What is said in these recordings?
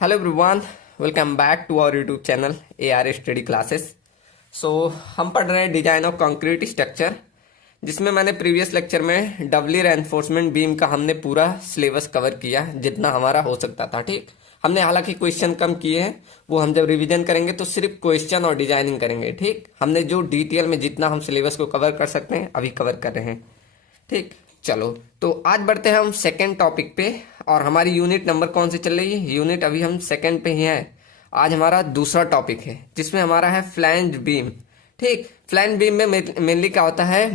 Hello everyone, welcome back to our YouTube channel AR study classes. So हम पढ़ रहे हैं डिजाइन ऑफ कंक्रीट स्ट्रक्चर, जिसमें मैंने प्रीवियस लेक्चर में डबली रेनफोर्समेंट बीम का हमने पूरा सिलेबस कवर किया जितना हमारा हो सकता था। ठीक, हमने हालांकि क्वेश्चन कम किए हैं, वो हम जब रिवीजन करेंगे तो सिर्फ क्वेश्चन और डिजाइनिंग करेंगे। ठीक, हमने जो डिटेल में जितना हम सिलेबस को कवर कर सकते हैं अभी कवर कर रहे हैं। ठीक, चलो तो आज बढ़ते हैं हम सेकेंड टॉपिक पे। और हमारी यूनिट नंबर कौन सी चल रही है? यूनिट अभी हम सेकेंड पे ही हैं। आज हमारा दूसरा टॉपिक है जिसमें हमारा है फ्लैंज बीम। ठीक, फ्लैंज बीम में मेनली क्या होता है,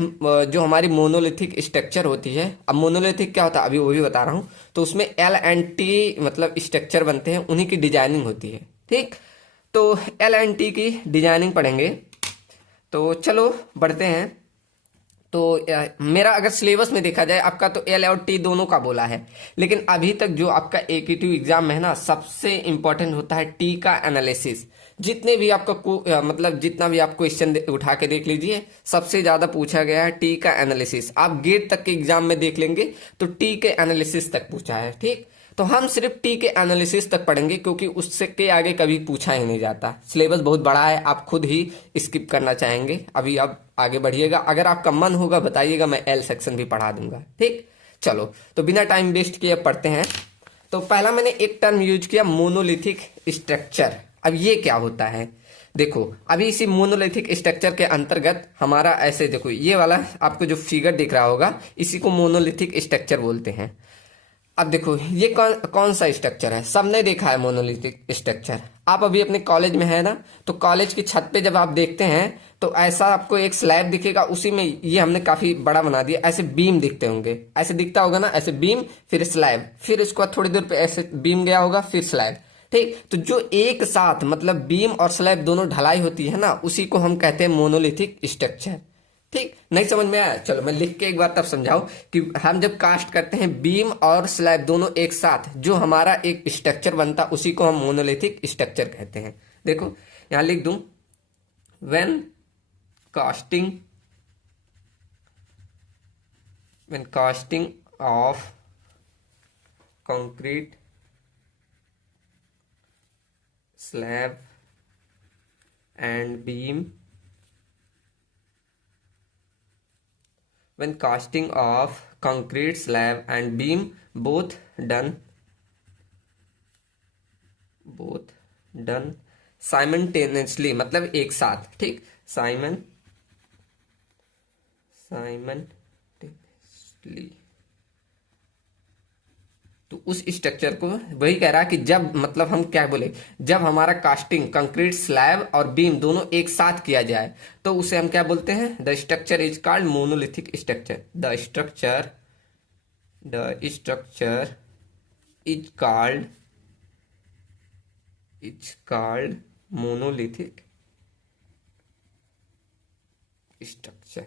जो हमारी मोनोलिथिक स्ट्रक्चर होती है। अब मोनोलिथिक क्या होता है अभी वो भी बता रहा हूँ। तो उसमें L&T मतलब स्ट्रक्चर बनते हैं, उन्हीं की डिजाइनिंग होती है। ठीक, तो L&T की डिजाइनिंग पढ़ेंगे। तो चलो बढ़ते हैं। तो मेरा अगर सिलेबस में देखा जाए आपका तो L और T दोनों का बोला है, लेकिन अभी तक जो आपका AQ एग्जाम में है ना, सबसे इंपॉर्टेंट होता है T का एनालिसिस। जितने भी आपका मतलब जितना भी आप क्वेश्चन उठा के देख लीजिए, सबसे ज्यादा पूछा गया है T का एनालिसिस। आप गेट तक के एग्जाम में देख लेंगे तो T के एनालिसिस तक पूछा है। ठीक, तो हम सिर्फ T के एनालिसिस तक पढ़ेंगे क्योंकि उससे के आगे कभी पूछा ही नहीं जाता। सिलेबस बहुत बड़ा है, आप खुद ही स्किप करना चाहेंगे। अभी आप आगे बढ़िएगा, अगर आपका मन होगा बताइएगा, मैं L सेक्शन भी पढ़ा दूंगा। ठीक, चलो तो बिना टाइम वेस्ट किए पढ़ते हैं। तो पहला मैंने एक टर्म यूज किया, मोनोलिथिक स्ट्रक्चर। अब ये क्या होता है? देखो, अभी इसी मोनोलिथिक स्ट्रक्चर के अंतर्गत हमारा ऐसे देखो, ये वाला आपको जो फिगर दिख रहा होगा इसी को मोनोलिथिक स्ट्रक्चर बोलते हैं। अब देखो ये कौन सा स्ट्रक्चर है? सबने देखा है मोनोलिथिक स्ट्रक्चर। आप अभी अपने कॉलेज में है ना, तो कॉलेज की छत पे जब आप देखते हैं तो ऐसा आपको एक स्लैब दिखेगा, उसी में ये हमने काफी बड़ा बना दिया, ऐसे बीम दिखते होंगे, ऐसे दिखता होगा ना, ऐसे बीम फिर स्लैब, फिर इसके बाद थोड़ी देर पे ऐसे बीम गया होगा फिर स्लैब। ठीक, तो जो एक साथ मतलब बीम और स्लैब दोनों ढलाई होती है ना, उसी को हम कहते हैं मोनोलिथिक स्ट्रक्चर। ठीक, नहीं समझ में आया? चलो मैं लिख के एक बार तब समझाऊं कि हम जब कास्ट करते हैं बीम और स्लैब दोनों एक साथ, जो हमारा एक स्ट्रक्चर बनता उसी को हम मोनोलिथिक स्ट्रक्चर कहते हैं। देखो यहां लिख दूं, when casting of concrete slab and beam, when casting of concrete slab and beam both done simultaneously मतलब एक साथ। ठीक, simultaneously, तो उस स्ट्रक्चर को वही कह रहा है कि जब मतलब हम क्या बोले, जब हमारा कास्टिंग कंक्रीट स्लैब और बीम दोनों एक साथ किया जाए तो उसे हम क्या बोलते हैं? The structure is called monolithic structure. The structure is called monolithic structure.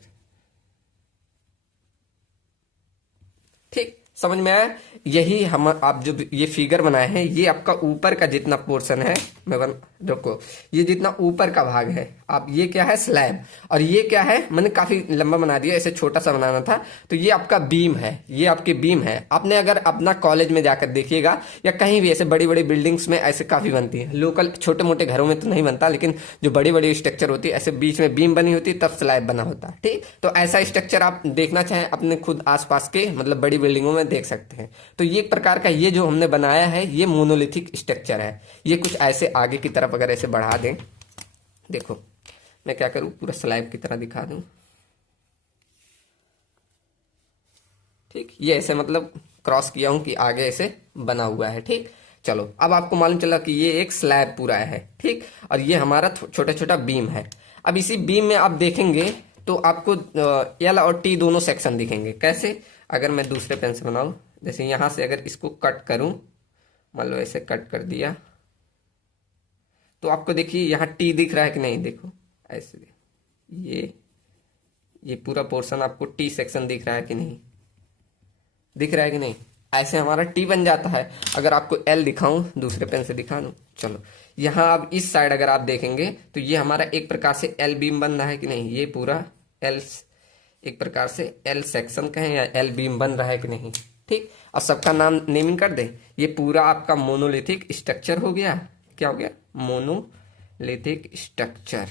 ठीक, समझ में आया? यही हम आप जो ये फिगर बनाए हैं, ये आपका ऊपर का जितना पोर्शन है, देखो ये जितना ऊपर का भाग है, आप ये क्या है? स्लैब। और ये क्या है? मैंने काफी लंबा बना दिया, ऐसे छोटा सा बनाना था। तो ये आपका बीम है, ये आपके बीम है। आपने अगर अपना कॉलेज में जाकर देखिएगा या कहीं भी ऐसे बड़ी बड़ी बिल्डिंग्स में ऐसे काफी बनती है, लोकल छोटे मोटे घरों में तो नहीं बनता, लेकिन जो बड़ी बड़ी स्ट्रक्चर होती है ऐसे बीच में बीम बनी होती है, तब स्लैब बना होता है। ठीक, तो ऐसा स्ट्रक्चर आप देखना चाहें अपने खुद आसपास के मतलब बड़ी बिल्डिंगों में देख सकते हैं। तो ये एक प्रकार का ये जो हमने बनाया है ये मोनोलिथिक स्ट्रक्चर है। ये कुछ ऐसे आगे की तरफ अगर ऐसे बढ़ा दें, देखो मैं क्या करूं, पूरा स्लैब की तरह दिखा दूं। ठीक, ये ऐसे मतलब क्रॉस किया हूं कि आगे ऐसे बना हुआ है। ठीक, चलो अब आपको मालूम चला कि ये एक स्लैब पूरा है। ठीक, और ये हमारा छोटा छोटा बीम है। अब इसी बीम में आप देखेंगे तो आपको L और T दोनों सेक्शन दिखेंगे। कैसे? अगर मैं दूसरे पेन से बनाऊं, जैसे यहां से अगर इसको कट करूं, मान लो ऐसे कट कर दिया, तो आपको देखिए यहाँ T दिख रहा है कि नहीं? देखो ऐसे ये पूरा पोर्शन आपको T सेक्शन दिख रहा है कि नहीं? दिख रहा है कि नहीं? ऐसे हमारा T बन जाता है। अगर आपको L दिखाऊं, दूसरे पेन से दिखा दूं, चलो यहाँ अब इस साइड अगर आप देखेंगे तो ये हमारा एक प्रकार से L बीम बन रहा है कि नहीं? ये पूरा L एक प्रकार से L सेक्शन कहें या L बीम बन रहा है कि नहीं? ठीक, और सबका नाम नेमिंग कर दे। ये पूरा आपका मोनोलिथिक स्ट्रक्चर हो गया। क्या हो गया? Monolithic structure.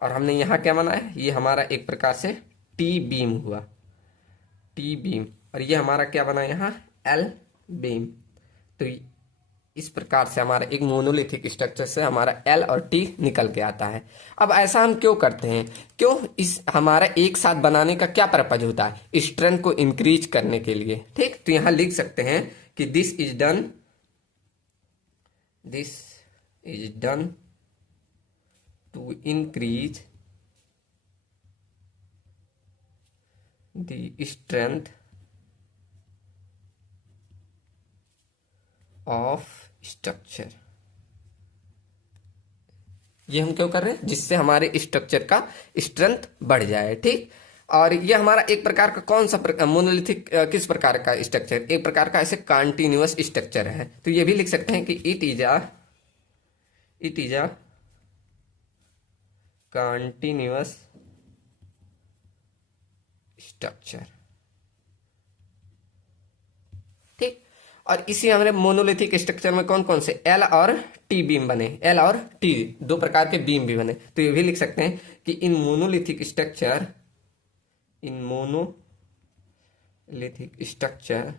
और हमने यहां क्या बनाया? ये हमारा एक प्रकार से टी बीम हुआ, टी बीम। और ये हमारा क्या बना यहाँ? L beam. तो इस प्रकार से हमारा एक मोनोलिथिक स्ट्रक्चर से हमारा एल और टी निकल के आता है। अब ऐसा हम क्यों करते हैं? क्यों? इस हमारा एक साथ बनाने का क्या पर्पज होता है? स्ट्रेंथ को इंक्रीज करने के लिए। ठीक, तो यहां लिख सकते हैं कि this is done to increase the strength of structure. ये हम क्यों कर रहे हैं? जिससे हमारे स्ट्रक्चर का स्ट्रेंथ बढ़ जाए। ठीक, और ये हमारा एक प्रकार का कौन सा मोनोलिथिक किस प्रकार का स्ट्रक्चर? एक प्रकार का ऐसे कंटिन्यूअस स्ट्रक्चर है। तो ये भी लिख सकते हैं कि it is a continuous structure. ठीक, और इसी हमारे मोनोलिथिक स्ट्रक्चर में कौन कौन से एल और टी बीम बने? एल और टी दो प्रकार के बीम भी बने। तो ये भी लिख सकते हैं कि इन मोनोलिथिक स्ट्रक्चर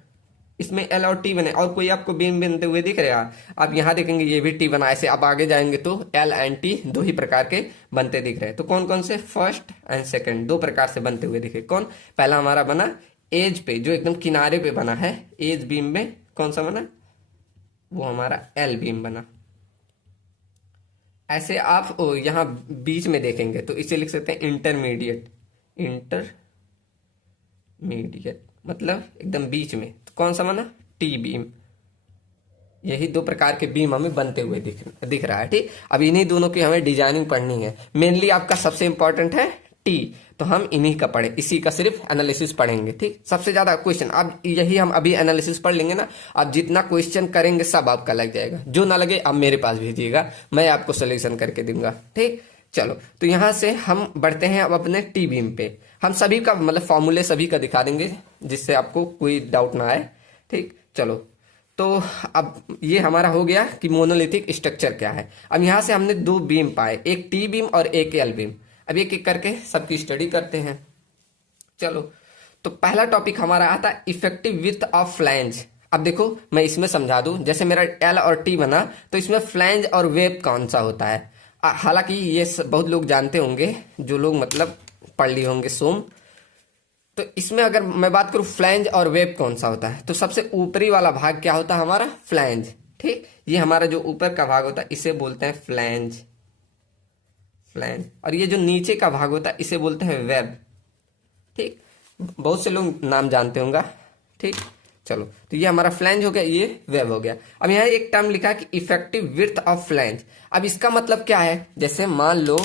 इसमें एल और टी बने। और कोई आपको बीम बनते हुए दिख रहा? आप यहां देखेंगे ये भी टी बना। ऐसे अब आगे जाएंगे तो एल एंड टी दो ही प्रकार के बनते दिख रहे हैं। तो कौन कौन से? फर्स्ट एंड सेकंड दो प्रकार से बनते हुए दिखे। कौन? पहला हमारा बना एज पे, जो एकदम किनारे पे बना है। एज बीम में कौन सा बना? वो हमारा एल बीम बना। ऐसे आप यहां बीच में देखेंगे तो इसे लिख सकते हैं इंटरमीडिएट मतलब एकदम बीच में। तो कौन सा बना? T beam. यही दो प्रकार के बीम हमें बनते हुए दिख रहा है। ठीक, अब इन्हीं दोनों की हमें डिजाइनिंग पढ़नी है। मेनली आपका सबसे इंपॉर्टेंट है टी, तो हम इन्हीं का पढ़े, इसी का सिर्फ एनालिसिस पढ़ेंगे। ठीक, सबसे ज्यादा क्वेश्चन अब यही हम अभी एनालिसिस पढ़ लेंगे ना। आप जितना क्वेश्चन करेंगे सब आपका लग जाएगा। जो ना लगे आप मेरे पास भेजिएगा, मैं आपको सोल्यूशन करके दूंगा। ठीक, चलो तो यहां से हम बढ़ते हैं अब अपने टी बीम पे। हम सभी का मतलब फॉर्मूले सभी का दिखा देंगे जिससे आपको कोई डाउट ना आए। ठीक, चलो तो अब ये हमारा हो गया कि मोनोलिथिक स्ट्रक्चर क्या है। अब यहां से हमने दो बीम पाए, एक टी बीम और एक एल बीम। अब एक एक करके सबकी स्टडी करते हैं। चलो, तो पहला टॉपिक हमारा आता है इफेक्टिव विड्थ ऑफ फ्लैंज। अब देखो मैं इसमें समझा दूं, जैसे मेरा एल और टी बना तो इसमें फ्लैंज और वेब कौन सा होता है? हालांकि ये बहुत लोग जानते होंगे, जो लोग मतलब पढ़ लिए होंगे सोम। तो इसमें अगर मैं बात करूं फ्लैंज और वेब कौन सा होता है, तो सबसे ऊपरी वाला भाग क्या होता है? हमारा फ्लैंज। ठीक, ये हमारा जो ऊपर का भाग होता है इसे बोलते हैं फ्लैंज। और ये जो नीचे का भाग होता है इसे बोलते हैं वेब। ठीक, बहुत से लोग नाम जानते होंगे। ठीक, चलो तो ये हमारा फ्लैंज हो गया, ये वेब हो गया। अब यहाँ एक टर्म लिखा है कि इफेक्टिव विड्थ ऑफ फ्लैंज। अब इसका मतलब क्या है? जैसे मान लो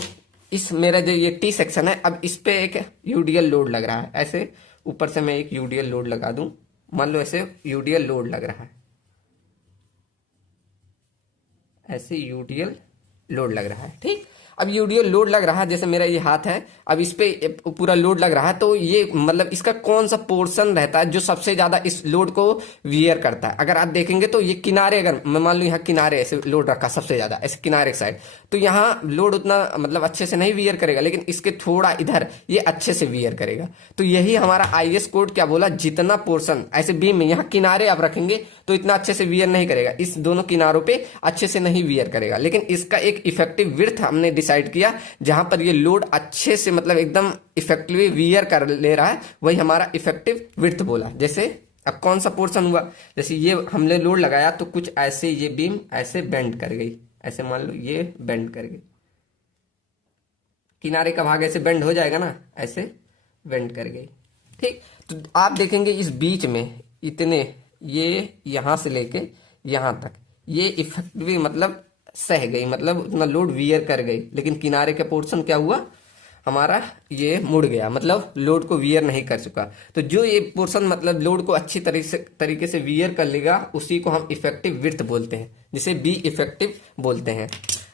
इस मेरा जो ये टी सेक्शन है, अब इस पे एक यूडीएल लोड लग रहा है। ऐसे ऊपर से मैं एक यूडीएल लोड लगा दूं, मान लो ऐसे यूडीएल लोड लग रहा है, ऐसे यूडीएल लोड लग रहा है। ठीक, अब यूडीएल लोड लग रहा है, जैसे मेरा ये हाथ है, अब इस पे पूरा लोड लग रहा है। तो ये मतलब इसका कौन सा पोर्शन रहता है जो सबसे ज्यादा इस लोड को वियर करता है? अगर आप देखेंगे तो ये किनारे, अगर मैं मान लूं यहाँ किनारे ऐसे लोड रखा सबसे ज्यादा, ऐसे किनारे साइड, तो यहाँ लोड उतना मतलब अच्छे से नहीं वियर करेगा, लेकिन इसके थोड़ा इधर ये अच्छे से वियर करेगा। तो यही हमारा आईएस कोड क्या बोला? जितना पोर्शन ऐसे बीम में यहाँ किनारे आप रखेंगे तो इतना अच्छे से वियर नहीं करेगा, इस दोनों किनारों पे अच्छे से नहीं वियर करेगा। लेकिन इसका एक इफेक्टिव विड्थ हमने डिसाइड किया, जहां पर ये लोड अच्छे से मतलब एकदम इफेक्टिवली वियर कर ले रहा है, वही हमारा इफेक्टिव विड्थ बोला। जैसे अब कौन सा पोर्शन हुआ? जैसे ये हमने लोड लगाया तो कुछ ऐसे ये बीम ऐसे बेंड कर गई, ऐसे मान लो ये बेंड कर गई, किनारे का भाग ऐसे बेंड हो जाएगा ना, ऐसे बेंड कर गई। ठीक, तो आप देखेंगे इस बीच में इतने ये यहां से लेके यहां तक ये इफेक्टिवली मतलब सह गई, मतलब उतना लोड वियर कर गई। लेकिन किनारे का पोर्शन क्या हुआ? हमारा ये मुड़ गया, मतलब लोड को वियर नहीं कर चुका। तो जो ये पोर्शन मतलब लोड को अच्छी तरीके से वियर कर लेगा, उसी को हम इफेक्टिव विड्थ बोलते हैं, जिसे बी इफेक्टिव बोलते हैं।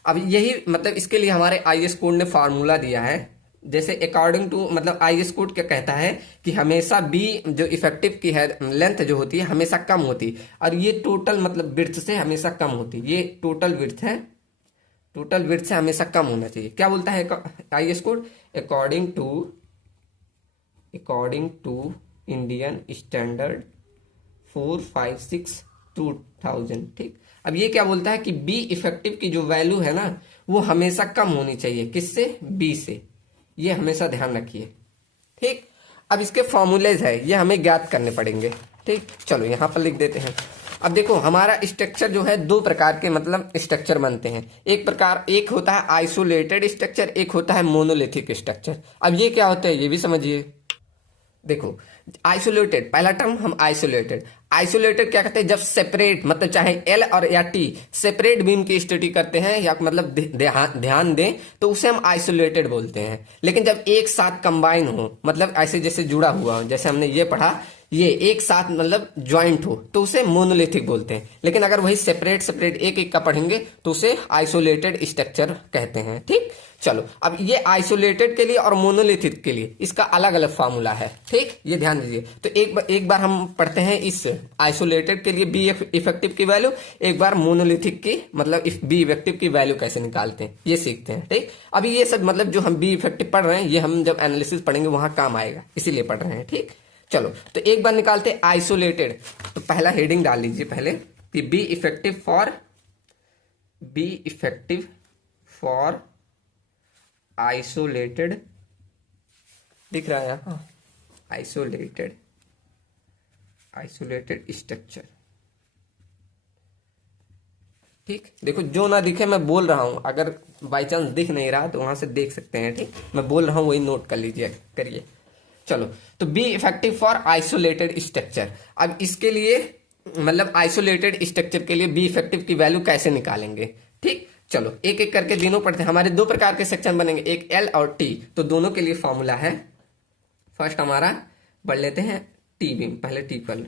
अब यही मतलब इसके लिए हमारे आईएस कोड ने फार्मूला दिया है, जैसे अकॉर्डिंग टू मतलब आईएस कोड क्या कहता है कि हमेशा बी जो इफेक्टिव की है लेंथ जो होती है हमेशा कम होती है, और ये टोटल मतलब विड्थ से हमेशा कम होती है। ये टोटल विड्थ है, टोटल विड्थ से हमेशा कम होना चाहिए। क्या बोलता है IS code? According to Indian standard 456/2000। ठीक, अब ये क्या बोलता है कि बी इफेक्टिव की जो वैल्यू है ना वो हमेशा कम होनी चाहिए। किससे? बी से। ये हमेशा ध्यान रखिए। ठीक, अब इसके फॉर्मूलेज है ये हमें ज्ञात करने पड़ेंगे। ठीक, चलो यहां पर लिख देते हैं। अब देखो हमारा स्ट्रक्चर जो है दो प्रकार के मतलब स्ट्रक्चर बनते हैं। एक होता है आइसोलेटेड स्ट्रक्चर, एक होता है मोनोलिथिक स्ट्रक्चर। अब ये क्या होता है ये भी समझिए। देखो आइसोलेटेड, पहला टर्म हम आइसोलेटेड क्या कहते हैं? जब सेपरेट मतलब चाहे एल और या टी सेपरेट बीम की स्टडी करते हैं या मतलब ध्यान दें तो उसे हम आइसोलेटेड बोलते हैं। लेकिन जब एक साथ कंबाइन हो मतलब ऐसे जैसे जुड़ा हुआ हो, जैसे हमने ये पढ़ा, ये एक साथ मतलब ज्वाइंट हो तो उसे मोनोलिथिक बोलते हैं। लेकिन अगर वही सेपरेट सेपरेट एक एक का पढ़ेंगे तो उसे आइसोलेटेड स्ट्रक्चर कहते हैं। ठीक, चलो अब ये आइसोलेटेड के लिए और मोनोलिथिक के लिए इसका अलग अलग फार्मूला है। ठीक, ये ध्यान दीजिए। तो एक बार हम पढ़ते हैं इस आइसोलेटेड के लिए बी इफेक्टिव की वैल्यू, एक बार मोनोलिथिक की मतलब इफ बी इफेक्टिव की वैल्यू कैसे निकालते हैं ये सीखते हैं। ठीक, अभी ये सब मतलब जो हम बी इफेक्टिव पढ़ रहे हैं ये हम जब एनालिसिस पढ़ेंगे वहां काम आएगा, इसीलिए पढ़ रहे हैं। ठीक, चलो तो एक बार निकालते हैं आइसोलेटेड। तो पहला हेडिंग डाल लीजिए पहले कि बी इफेक्टिव फॉर आइसोलेटेड, दिख रहा है यहाँ आइसोलेटेड स्ट्रक्चर। ठीक, देखो जो ना दिखे मैं बोल रहा हूं, अगर बाई चांस दिख नहीं रहा तो वहां से देख सकते हैं। ठीक, मैं बोल रहा हूं वही नोट कर लीजिए करिए। चलो तो b effective for isolated structure. अब इसके लिए मतलब आइसोलेटेड स्ट्रक्चर के लिए बी इफेक्टिव की वैल्यू कैसे निकालेंगे? ठीक, चलो एक एक करके तीनों पढ़ते हैं। हमारे दो प्रकार के सेक्शन बनेंगे, एक एल और टी। तो दोनों के लिए फॉर्मूला है, फर्स्ट हमारा पढ़ लेते हैं टी बीम, पहले टी पर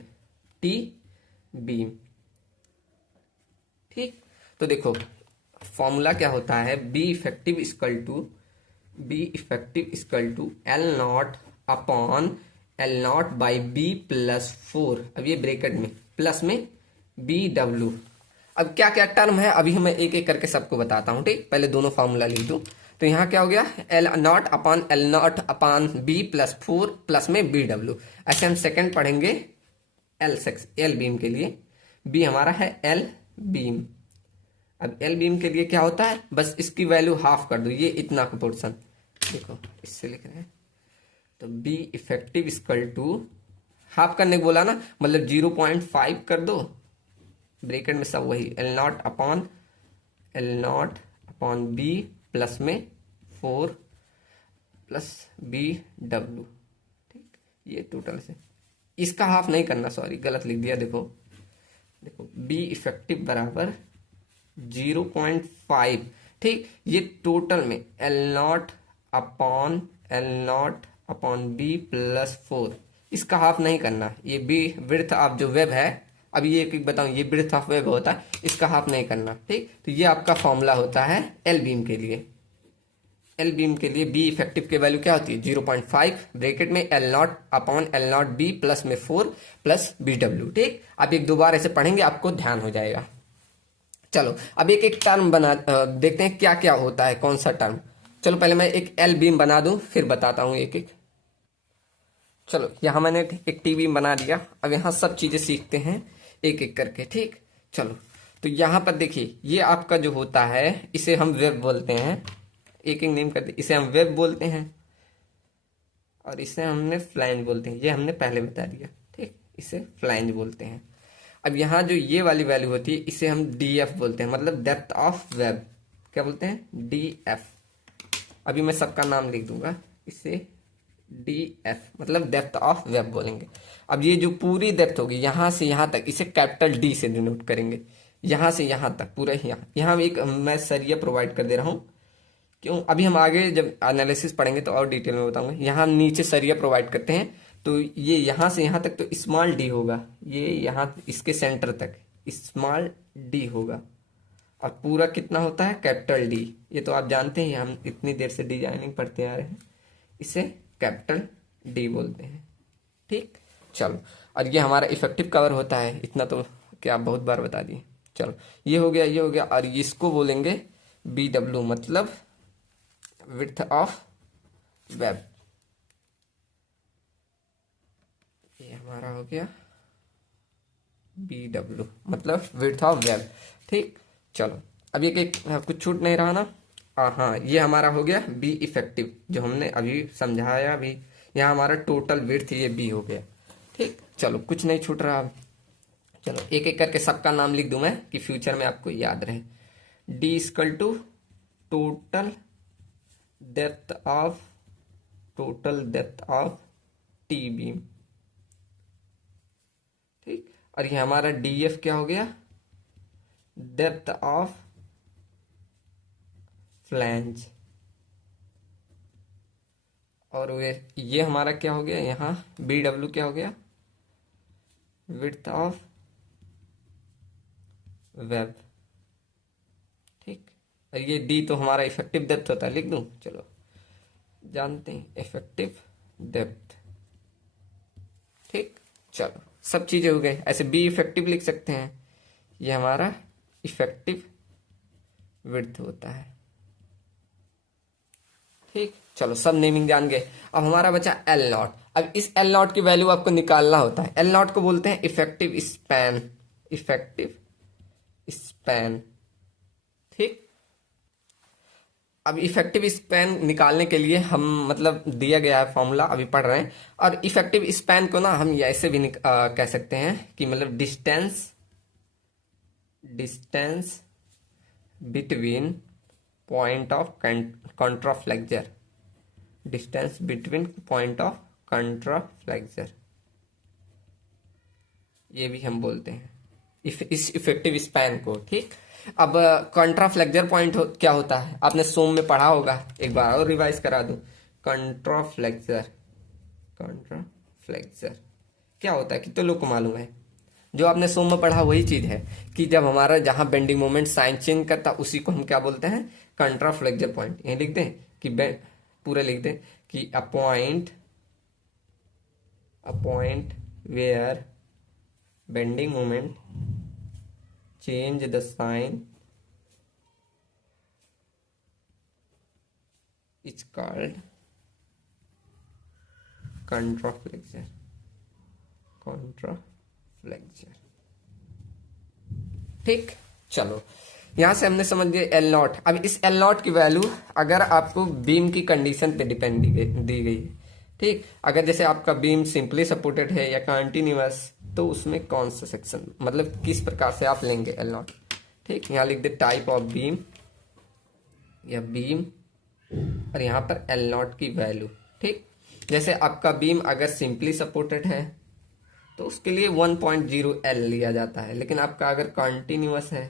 टी बीम। ठीक, तो देखो फॉर्मूला क्या होता है, b effective equal to l not upon l not by b plus 4। अब ये ब्रैकेट में प्लस में बी डब्ल्यू। अब क्या क्या टर्म है अभी मैं एक एक करके सबको बताता हूं। ठीक, पहले दोनों फॉर्मूला लिख दूं। तो यहां क्या हो गया, l not upon b plus 4 plus में बी डब्ल्यू। ऐसे हम सेकंड पढ़ेंगे एल बीम के लिए। बी हमारा है एल बीम। अब एल बीम के लिए क्या होता है, बस इसकी वैल्यू हाफ कर दो, ये इतना का पोर्शन देखो इससे लिख रहे हैं। तो b effective equal to half करने को बोला ना, मतलब 0.5 कर दो, ब्रैकेट में सब वही l not upon b plus में 4 प्लस बी डब्ल्यू। ठीक, ये टोटल से इसका हाफ नहीं करना, सॉरी गलत लिख दिया। देखो बी इफेक्टिव बराबर 0.5। ठीक, ये टोटल में l not upon b plus 4, इसका हाफ नहीं करना। ये बी विड्थ ऑफ जो वेब है, अब ये एक बताऊं, ये विड्थ ऑफ वेब होता है, इसका हाफ नहीं करना। ठीक, तो ये आपका फॉर्मूला होता है एल बीम के लिए। एल बीम के लिए बी इफेक्टिव की वैल्यू क्या होती है, 0.5 ब्रैकेट में l not upon l not be plus में 4 प्लस बी डब्ल्यू। ठीक, आप एक दो बार ऐसे पढ़ेंगे आपको ध्यान हो जाएगा। चलो अब एक एक टर्म बना देखते हैं क्या क्या होता है, कौन सा टर्म। चलो पहले मैं एक एल बीम बना दूं फिर बताता हूं एक एक। चलो यहां मैंने एक टी बीम बना दिया। अब यहां सब चीजें सीखते हैं एक एक करके। ठीक, चलो तो यहां पर देखिए ये आपका जो होता है इसे हम वेब बोलते हैं, एक एक नेम करते, इसे हम वेब बोलते हैं और इसे हमने फ्लैंज बोलते हैं, ये हमने पहले बता दिया। ठीक, इसे फ्लैंज बोलते हैं। अब यहाँ जो ये वाली वैल्यू होती है इसे हम डीएफ बोलते हैं, मतलब डेप्थ ऑफ वेब। क्या बोलते हैं, डीएफ। अभी मैं सबका नाम लिख दूंगा, इसे डीएफ मतलब डेप्थ ऑफ वेब बोलेंगे। अब ये जो पूरी डेप्थ होगी यहां से यहां तक, इसे कैपिटल डी से डिनोट करेंगे। यहां से यहां तक पूरा यहाँ एक मैं सरिया प्रोवाइड कर दे रहा हूं। क्यों, अभी हम आगे जब एनालिसिस पढ़ेंगे तो और डिटेल में बताऊंगा। यहाँ नीचे सरिया प्रोवाइड करते हैं, तो ये यहां से यहां तक तो स्मॉल डी होगा, ये यहाँ इसके सेंटर तक स्मॉल डी होगा, और पूरा कितना होता है कैपिटल डी। ये तो आप जानते हैं, हम इतनी देर से डिजाइनिंग पढ़ते आ रहे हैं। इसे कैपिटल डी बोलते हैं। ठीक, चलो। और ये हमारा इफेक्टिव कवर होता है, इतना तो क्या आप बहुत बार बता दिए। चलो, ये हो गया, ये हो गया। और इसको बोलेंगे बी डब्ल्यू, मतलब विड्थ ऑफ वेब। ये हमारा हो गया बी डब्ल्यू, मतलब विड्थ ऑफ वेब। ठीक, चलो। अब ये कुछ छूट नहीं रहा ना। हाँ, ये हमारा हो गया बी इफेक्टिव, जो हमने अभी समझाया भी। यहाँ हमारा टोटल विड्थ ये बी हो गया। ठीक, चलो, कुछ नहीं छूट रहा अब। चलो, एक एक करके सबका नाम लिख दूं मैं, कि फ्यूचर में आपको याद रहे। D equal to total depth of T beam. ठीक, और ये हमारा डी एफ क्या हो गया, डेप्थ ऑफ फ्लैंज। और ये हमारा क्या हो गया, यहाँ बी डब्ल्यू क्या हो गया, विड्थ ऑफ वेब। ठीक, और ये डी तो हमारा इफेक्टिव डेप्थ होता है, लिख दूं। चलो, जानते हैं इफेक्टिव डेप्थ। ठीक, चलो, सब चीजें हो गई। ऐसे बी इफेक्टिव लिख सकते हैं, ये हमारा इफेक्टिव विड्थ होता है। ठीक, चलो, सब नेमिंग जान गए। अब हमारा बचा एल नॉट। अब इस एल नॉट की वैल्यू आपको निकालना होता है। एल नॉट को बोलते हैं इफेक्टिव स्पैन, इफेक्टिव स्पैन। ठीक, अब इफेक्टिव स्पैन निकालने के लिए हम, मतलब दिया गया है फॉर्मूला, अभी पढ़ रहे हैं। और इफेक्टिव स्पैन को ना हम ऐसे भी कह सकते हैं कि मतलब distance between point of contraflexure, distance between point of contraflexure, ये भी हम बोलते हैं इस इफेक्टिव स्पैन को। ठीक, अब कंट्राफ्लेक्सर पॉइंट क्या होता है, आपने सोम में पढ़ा होगा, एक बार और रिवाइज करा दूं। कंट्राफ्लेक्सर क्या होता है, कितने लोग को मालूम है? जो आपने सोम में पढ़ा वही चीज है, कि जब हमारा जहां बेंडिंग मोमेंट साइन चेंज करता, उसी को हम क्या बोलते हैं, कंट्राफ्लेक्सर पॉइंट। यही लिख दें कि पूरा लिख दें कि a point where bending moment change the sign is called contraflexure. ठीक, चलो, यहां से हमने समझ गए एल नॉट। अब इस एल नॉट की वैल्यू अगर आपको बीम की कंडीशन पे डिपेंड दी गई है। ठीक, अगर जैसे आपका बीम सिंपली सपोर्टेड है या कंटिन्यूअस, तो उसमें कौन सा सेक्शन, मतलब किस प्रकार से आप लेंगे एल नॉट। ठीक, यहां लिख दे टाइप ऑफ बीम या बीम, और यहां पर एल नॉट की वैल्यू। ठीक, जैसे आपका बीम अगर सिंपली सपोर्टेड है तो उसके लिए 1.0 एल लिया जाता है, लेकिन आपका अगर कॉन्टिन्यूअस है,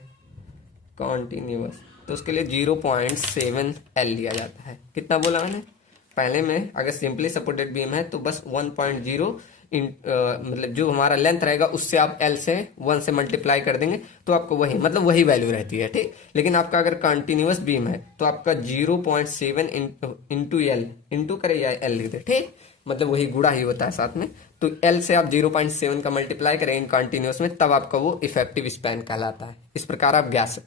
तो उसके लिए 0.7 एल लिया जाता है। कितना बोला मैंने पहले में? अगर सिंपली सपोर्टेड बीम है तो बस 1.0 मतलब जो हमारा लेंथ रहेगा उससे आप एल से 1 से मल्टीप्लाई कर देंगे तो आपको वही, मतलब वही वैल्यू रहती है। ठीक, लेकिन आपका अगर कंटिन्यूअस बीम है तो आपका 0.7 इंटू एल, इंटू करे या एल लिख दे। ठीक, मतलब वही गुणा ही होता है साथ में। तो एल से आप 0.7 का मल्टीप्लाई करें इन कंटिन्यूअस में, तब आपका वो इफेक्टिव स्पैन कहलाता है। इस प्रकार आप ज्ञात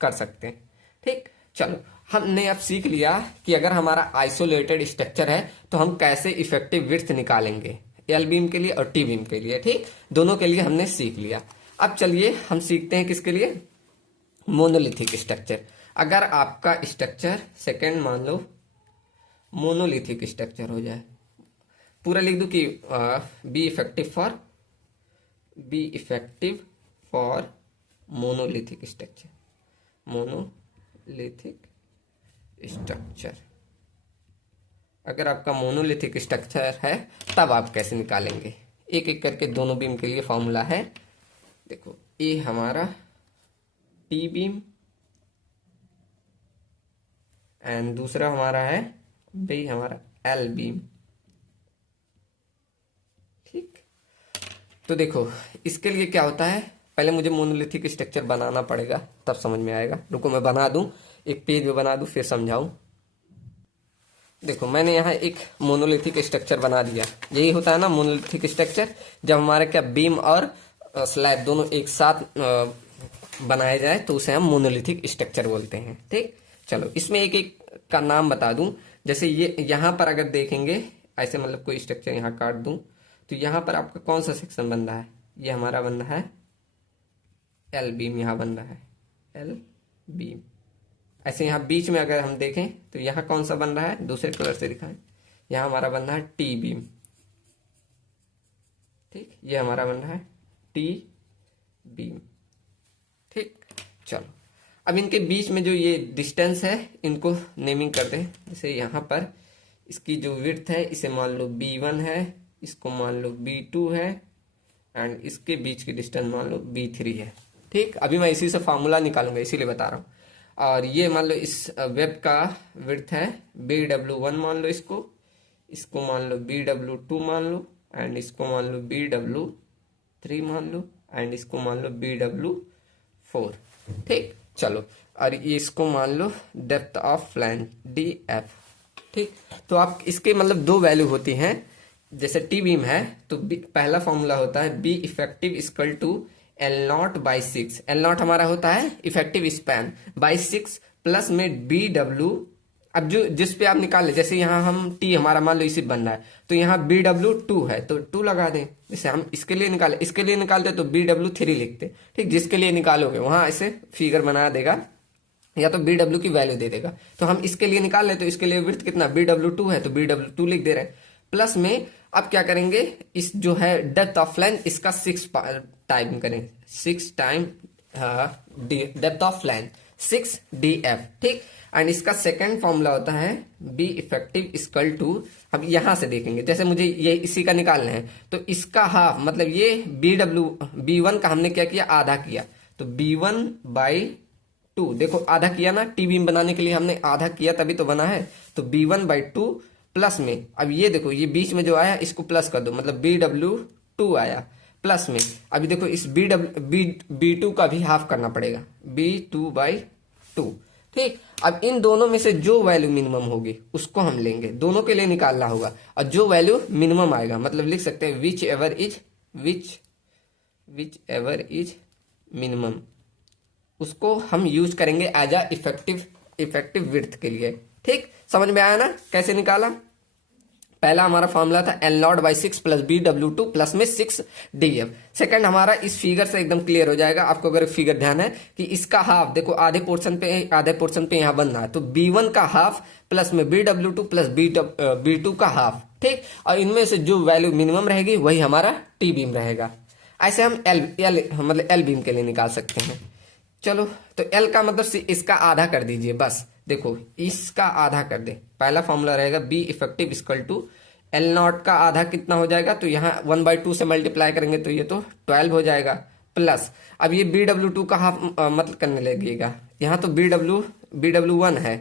कर सकते हैं। ठीक, चलो, हमने अब सीख लिया कि अगर हमारा आइसोलेटेड स्ट्रक्चर है तो हम कैसे इफेक्टिव विड्थ निकालेंगे, एल बीम के लिए और टी बीम के लिए। ठीक, दोनों के लिए हमने सीख लिया। अब चलिए हम सीखते हैं किसके लिए, मोनोलिथिक स्ट्रक्चर। अगर आपका स्ट्रक्चर सेकंड मान लो मोनोलिथिक स्ट्रक्चर हो जाए, पूरा लिख दूं कि be effective for monolithic structure, अगर आपका मोनोलिथिक स्ट्रक्चर है तब आप कैसे निकालेंगे, एक एक करके दोनों बीम के लिए फॉर्मूला है। देखो, ए हमारा टी बीम एंड दूसरा हमारा है बी हमारा एल बीम। ठीक, तो देखो इसके लिए क्या होता है, पहले मुझे मोनोलिथिक स्ट्रक्चर बनाना पड़ेगा तब समझ में आएगा। रुको मैं बना दूं, एक पेज में बना दूं फिर समझाऊं। देखो मैंने यहाँ एक मोनोलिथिक स्ट्रक्चर बना दिया। यही होता है ना मोनोलिथिक स्ट्रक्चर, जब हमारे क्या बीम और स्लैब दोनों एक साथ बनाया जाए तो उसे हम मोनोलिथिक स्ट्रक्चर बोलते हैं। ठीक, चलो इसमें एक एक का नाम बता दूं। जैसे ये यहाँ पर अगर देखेंगे ऐसे, मतलब कोई स्ट्रक्चर यहाँ काट दूं तो यहाँ पर आपका कौन सा सेक्शन बन रहा है? ये हमारा बन रहा है एल बीम, यहाँ बन रहा है एल बीम। ऐसे यहाँ बीच में अगर हम देखें तो यहाँ कौन सा बन रहा है? दूसरे कलर से दिखाएं, यहाँ हमारा बन रहा है टी बीम। ठीक, ये हमारा बन रहा है टी बीम। ठीक, चलो अब इनके बीच में जो ये डिस्टेंस है इनको नेमिंग कर दें। जैसे यहाँ पर इसकी जो विड्थ है इसे मान लो B1 है, इसको मान लो B2 है, एंड इसके बीच की डिस्टेंस मान लो B3 है। ठीक, अभी मैं इसी से फार्मूला निकालूंगा इसीलिए बता रहा हूँ। और ये मान लो इस वेब का विड्थ है BW1 मान लो, इसको मान लो BW2 मान लो, एंड इसको मान लो BW3 मान लो, एंड इसको मान लो BW4। ठीक, चलो और ये इसको मान लो डेप्थ ऑफ फ्लैंज DF। ठीक, तो आप इसके मतलब दो वैल्यू होती हैं। जैसे टी बीम है तो पहला फॉर्मूला होता है B effective equal to L0/6। L0 हमारा होता है इफेक्टिव स्पैन बाई 6 प्लस में BW। अब जो जिस पे आप निकाल ले, जैसे यहाँ हम T हमारा मान लो इसी बन रहा है तो यहाँ BW2 है तो 2 लगा दें। जैसे हम इसके लिए निकालते तो BW3 लिखते। ठीक, जिसके लिए निकालोगे वहां ऐसे फिगर बना देगा या तो BW की वैल्यू दे देगा। तो हम इसके लिए निकाल ले तो इसके लिए विड्थ कितना BW2 है तो BW2 लिख दे रहे हैं। प्लस में अब क्या करेंगे, इस जो है डेप्थ ऑफ फ्लैंज इसका 6 टाइम करेंगे, 6 time depth of flange 6 DF। ठीक, एंड इसका सेकंड फॉर्मूला होता है B इफेक्टिव इक्वल टू, अब यहां से देखेंगे जैसे मुझे ये इसी का निकालना है तो इसका हाफ, मतलब ये B1 का हमने क्या किया, आधा किया तो B1/2। देखो आधा किया ना, टी बीम बनाने के लिए हमने आधा किया तभी तो बना है। तो B1/2 प्लस में, अब ये देखो ये बीच में जो आया इसको प्लस कर दो, मतलब BW2 आया प्लस में। अभी देखो इस B2 का भी हाफ करना पड़ेगा, B2/2। ठीक, अब इन दोनों में से जो वैल्यू मिनिमम होगी उसको हम लेंगे, दोनों के लिए निकालना होगा। और जो वैल्यू मिनिमम आएगा मतलब लिख सकते हैं विच एवर इज मिनिमम, उसको हम यूज करेंगे एज अ इफेक्टिव विड्थ के लिए। ठीक, समझ में आया ना कैसे निकाला? पहला हमारा फॉर्मूला था L0/6 प्लस BW2 प्लस में 6 DF। सेकंड हमारा इस फिगर से एकदम क्लियर हो जाएगा आपको, अगर फिगर ध्यान है कि इसका हाफ देखो आधे पोर्शन पे यहाँ बन रहा है तो B1 का हाफ प्लस में BW2 प्लस B2 का हाफ। ठीक, और इनमें से जो वैल्यू मिनिमम रहेगी वही हमारा टी बीम रहेगा। ऐसे हम एल बीम के लिए निकाल सकते हैं। चलो तो L का मतलब इसका आधा कर दीजिए बस। देखो इसका आधा कर दे, पहला फॉर्मूला रहेगा B effective equal to L0 का आधा कितना हो जाएगा, तो यहाँ 1/2 से मल्टीप्लाई करेंगे तो ये तो 12 हो जाएगा। प्लस अब ये BW2 का हाफ मतलब करने लगेगा, यहाँ तो BW1 है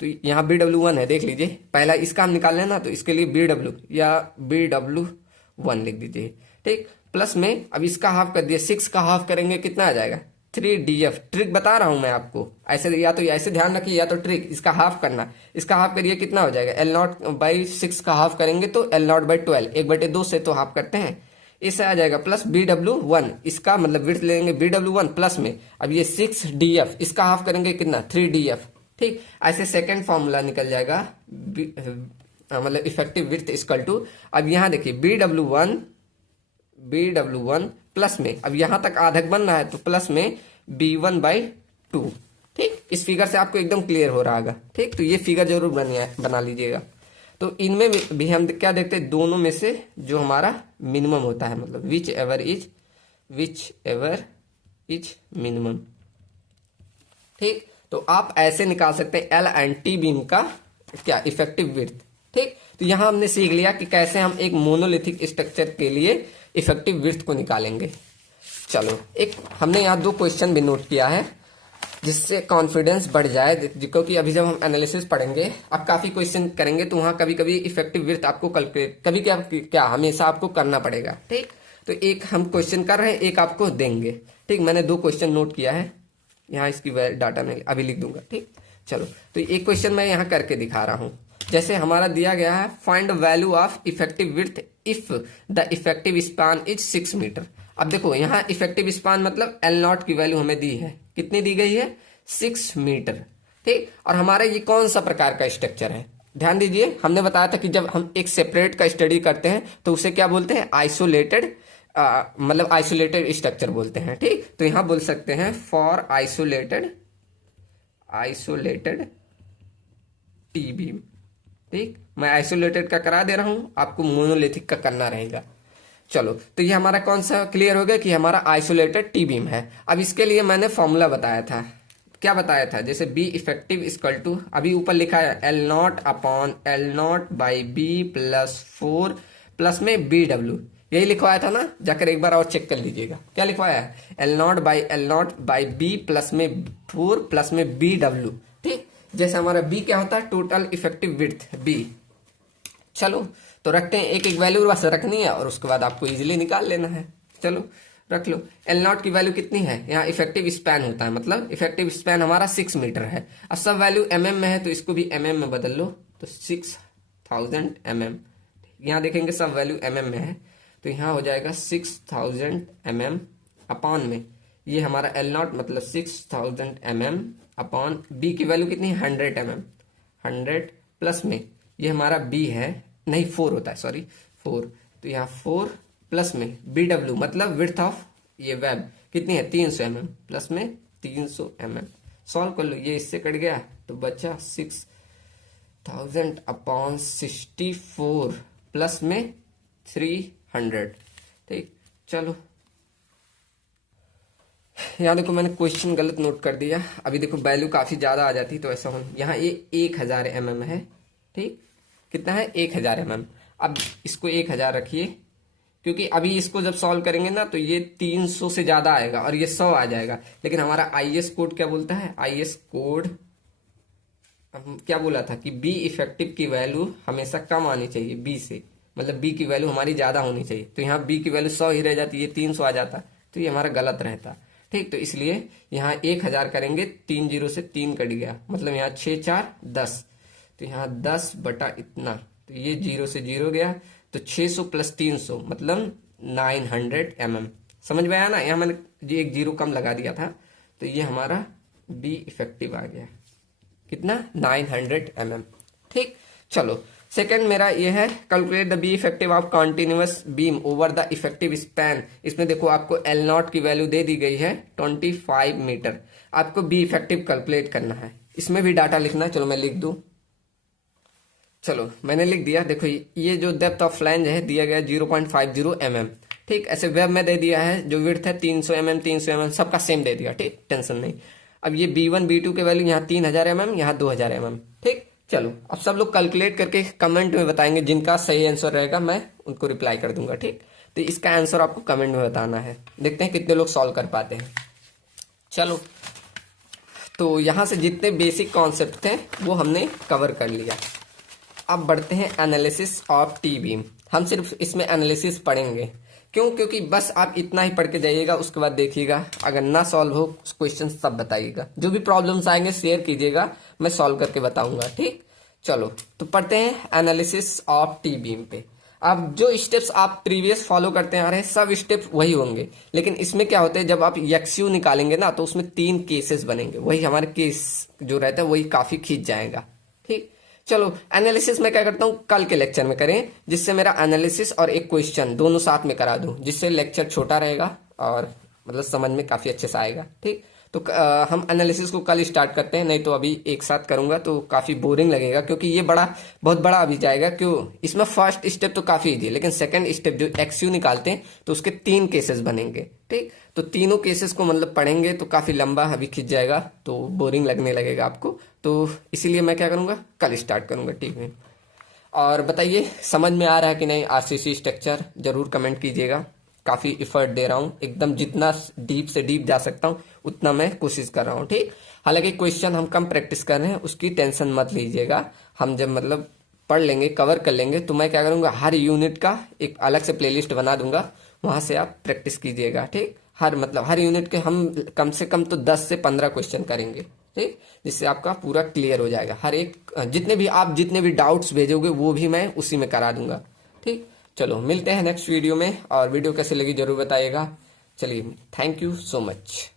तो यहाँ BW1 है, देख लीजिए पहला इसका हम निकाल लेना तो इसके लिए BW या BW1 लिख दीजिए। ठीक, प्लस में अब इसका हाफ कर दिया, 6 का हाफ करेंगे कितना आ जाएगा 3 DF। ट्रिक बता रहा हूं मैं आपको, ऐसे या तो ऐसे ध्यान रखिए या तो ट्रिक, इसका हाफ करना, इसका हाफ करिए कितना हो जाएगा L0/6 का हाफ करेंगे तो L0/12, 1/2 से तो हाफ करते हैं, इससे आ जाएगा प्लस BW1, इसका मतलब विड्थ लेंगे BW1 प्लस में अब ये 6 DF, इसका हाफ करेंगे कितना 3 DF। ठीक, ऐसे सेकेंड फॉर्मूला निकल जाएगा मतलब इफेक्टिव विड्थ इक्वल टू, अब यहाँ देखिए BW1 प्लस में, अब यहां तक आधक बन रहा है तो प्लस में B1/2। ठीक, इस फिगर से आपको एकदम क्लियर हो रहा होगा। ठीक, तो ये फिगर जरूर बना लीजिएगा। तो इनमें भी हम क्या देखते हैं, दोनों में से जो हमारा मिनिमम होता है, मतलब विच एवर इज मिनिमम। ठीक, तो आप ऐसे निकाल सकते हैं L एंड T बीम का क्या इफेक्टिव विड्थ। ठीक, तो यहां हमने सीख लिया कि कैसे हम एक मोनोलिथिक स्ट्रक्चर के लिए इफेक्टिव विड्थ को निकालेंगे। चलो एक हमने यहाँ 2 क्वेश्चन भी नोट किया है जिससे कॉन्फिडेंस बढ़ जाए, क्योंकि अभी जब हम एनालिसिस पढ़ेंगे अब काफी क्वेश्चन करेंगे तो वहां कभी कभी इफेक्टिव विड्थ आपको कैलकुलेट कभी क्या हमेशा आपको करना पड़ेगा। ठीक, तो एक हम क्वेश्चन कर रहे हैं, एक आपको देंगे। ठीक, मैंने 2 क्वेश्चन नोट किया है, यहाँ इसकी डाटा में अभी लिख दूंगा। ठीक, चलो तो एक क्वेश्चन मैं यहाँ करके दिखा रहा हूँ। जैसे हमारा दिया गया है find value of effective width if the effective span is 6 metre. अब देखो यहाँ इफेक्टिव स्पान मतलब एल नॉट की वैल्यू हमें दी है, कितनी दी गई है, 6 मीटर। ठीक, और हमारा ये कौन सा प्रकार का स्ट्रक्चर है, ध्यान दीजिए, हमने बताया था कि जब हम एक सेपरेट का स्टडी करते हैं तो उसे क्या बोलते हैं, आइसोलेटेड, मतलब आइसोलेटेड स्ट्रक्चर बोलते हैं। ठीक, तो यहां बोल सकते हैं फॉर आइसोलेटेड टी बीम। ठीक, मैं आइसोलेटेड का करा दे रहा हूं, आपको मोनोलिथिक का करना रहेगा। चलो, तो ये हमारा कौन सा क्लियर हो गया कि हमारा आइसोलेटेड टी बीम है। अब इसके लिए मैंने फॉर्मूला बताया था, क्या बताया था, जैसे बी इफेक्टिव इक्वल टू, अभी ऊपर लिखा है l not upon l not by b plus 4 plus में बी डब्ल्यू, यही लिखवाया था ना, जाकर एक बार और चेक कर लीजिएगा क्या लिखवाया है, l not by b plus में 4 प्लस में बी डब्ल्यू। ठीक, जैसे हमारा बी क्या होता है, टोटल इफेक्टिव विड्थ बी। चलो, तो रखते हैं, एक एक वैल्यू बस रखनी है और उसके बाद आपको इजीली निकाल लेना है। चलो रख लो, एल नॉट की वैल्यू कितनी है, यहाँ इफेक्टिव स्पैन होता है, मतलब इफेक्टिव स्पैन हमारा 6 मीटर है। अब सब वैल्यू एमएम में है तो इसको भी एमएम में बदल लो, तो 6000 एमएम। यहाँ देखेंगे सब वैल्यू एमएम में है, तो यहाँ हो जाएगा 6000 एमएम अपॉन में ये हमारा एल नॉट मतलब 6000 एमएम अपॉन बी की वैल्यू कितनी है, 100 एमएम, 100 प्लस में ये हमारा बी है, नहीं 4 होता है, सॉरी 4, तो यहाँ 4 प्लस में बी डब्ल्यू मतलब विड्थ ऑफ ये वेब कितनी है, 300 एमएम प्लस में 300 एमएम। सॉल्व कर लो, ये इससे कट गया तो बचा 6000 अपॉन 64 प्लस में 300। ठीक, चलो यहाँ देखो मैंने क्वेश्चन गलत नोट कर दिया, अभी देखो वैल्यू काफी ज्यादा आ जाती तो ऐसा हो, यहाँ ये 1000 एमएम है। ठीक, कितना है, 1000 एमएम। अब इसको 1000 रखिए, क्योंकि अभी इसको जब सॉल्व करेंगे ना तो ये 300 से ज्यादा आएगा और ये 100 आ जाएगा, लेकिन हमारा आईएस कोड क्या बोलता है, आईएस कोड क्या बोला था कि बी इफेक्टिव की वैल्यू हमेशा कम आनी चाहिए बी से, मतलब बी की वैल्यू हमारी ज्यादा होनी चाहिए। तो यहाँ बी की वैल्यू 100 ही रह जाती, ये 300 आ जाता, तो ये हमारा गलत रहता। ठीक, तो इसलिए यहाँ 1000 करेंगे, 3 0 से 3 कट गया, मतलब यहाँ 6 4 10, तो यहाँ 10 बटा इतना, तो ये 0 से 0 गया, तो 600 प्लस 300 मतलब 900 एमएम। समझ में आया ना, यहाँ मैंने ये एक 0 कम लगा दिया था, तो ये हमारा बी इफेक्टिव आ गया, कितना, 900 एमएम। ठीक, चलो सेकंड मेरा ये है calculate the be effective of continuous beam over the effective span. इसमें देखो आपको एल नॉट की वैल्यू दे दी गई है 25 मीटर, आपको बी इफेक्टिव कैलकुलेट करना है, इसमें भी डाटा लिखना है। चलो मैं लिख दूं, चलो मैंने लिख दिया। देखो ये जो डेप्थ ऑफ फ्लैंज है दिया गया 0.50 mm। ठीक, ऐसे वेब में दे दिया है, जो विड्थ है 300 mm 300 mm सबका सेम दे दिया। ठीक, टेंशन नहीं। अब ये B1 B2 के वैल्यू यहाँ 3000 mm, यहाँ 2000 mm। ठीक, चलो अब सब लोग कैलकुलेट करके कमेंट में बताएंगे, जिनका सही आंसर रहेगा मैं उनको रिप्लाई कर दूंगा। ठीक, तो इसका आंसर आपको कमेंट में बताना है, देखते हैं कितने लोग सॉल्व कर पाते हैं। चलो, तो यहाँ से जितने बेसिक कॉन्सेप्ट थे वो हमने कवर कर लिया। अब बढ़ते हैं एनालिसिस ऑफ टी बीम। हम सिर्फ इसमें एनालिसिस पढ़ेंगे, क्यों, क्योंकि बस आप इतना ही पढ़ के जाइएगा, उसके बाद देखिएगा, अगर ना सॉल्व हो क्वेश्चन सब बताइएगा, जो भी प्रॉब्लम्स आएंगे शेयर कीजिएगा, मैं सॉल्व करके बताऊंगा। ठीक, चलो तो पढ़ते हैं एनालिसिस ऑफ टी बीम पे। अब जो स्टेप्स आप प्रीवियस फॉलो करते आ रहे हैं सब स्टेप वही होंगे, लेकिन इसमें क्या होता है, जब आप एक्सयू निकालेंगे ना तो उसमें 3 केसेस बनेंगे, वही हमारे केस जो रहता है वही काफी खींच जाएगा। ठीक, चलो एनालिसिस में क्या करता हूँ, कल के लेक्चर में करें, जिससे मेरा एनालिसिस और एक क्वेश्चन दोनों साथ में करा दूं, जिससे लेक्चर छोटा रहेगा और मतलब समझ में काफी अच्छे से आएगा। ठीक, तो हम एनालिसिस को कल स्टार्ट करते हैं, नहीं तो अभी एक साथ करूंगा तो काफी बोरिंग लगेगा, क्योंकि ये बहुत बड़ा अभी जाएगा। क्यों, इसमें फर्स्ट स्टेप तो काफी इजी है, लेकिन सेकंड स्टेप जो एक्सयू निकालते हैं तो उसके 3 केसेस बनेंगे। ठीक, तो तीनों केसेस को मतलब पढ़ेंगे तो काफी लंबा अभी खिंच जाएगा, तो बोरिंग लगने लगेगा आपको, तो इसीलिए मैं क्या करूंगा, कल स्टार्ट करूंगा। ठीक है, और बताइए समझ में आ रहा है कि नहीं आरसीसी स्ट्रक्चर, जरूर कमेंट कीजिएगा। काफी एफर्ट दे रहा हूँ, एकदम जितना डीप से डीप जा सकता हूँ उतना मैं कोशिश कर रहा हूँ। ठीक, हालांकि क्वेश्चन हम कम प्रैक्टिस कर रहे हैं, उसकी टेंशन मत लीजिएगा। हम जब मतलब पढ़ लेंगे, कवर कर लेंगे, तो मैं क्या करूंगा, हर यूनिट का एक अलग से प्लेलिस्ट बना दूंगा, वहां से आप प्रैक्टिस कीजिएगा। ठीक, हर यूनिट के हम कम से कम तो 10 से 15 क्वेश्चन करेंगे। ठीक, जिससे आपका पूरा क्लियर हो जाएगा। हर एक जितने भी डाउट्स भेजोगे वो भी मैं उसी में करा दूंगा। ठीक, चलो मिलते हैं नेक्स्ट वीडियो में, और वीडियो कैसे लगी जरूर बताइएगा। चलिए, थैंक यू सो मच।